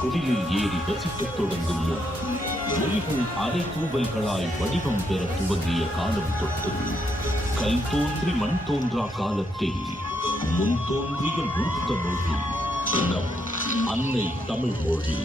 குடிலில் ஏறி வசிக்கத் தொடங்கும் முன் மொழிகள் அலை தூவல்களாய் வடிவம் பெற துவங்கிய காலம் தொட்டு கல் தோன்றி மண் தோன்றா காலத்தில் முன் தோன்றிய மூத்த மொழி நம் அன்னை தமிழ் மொழி.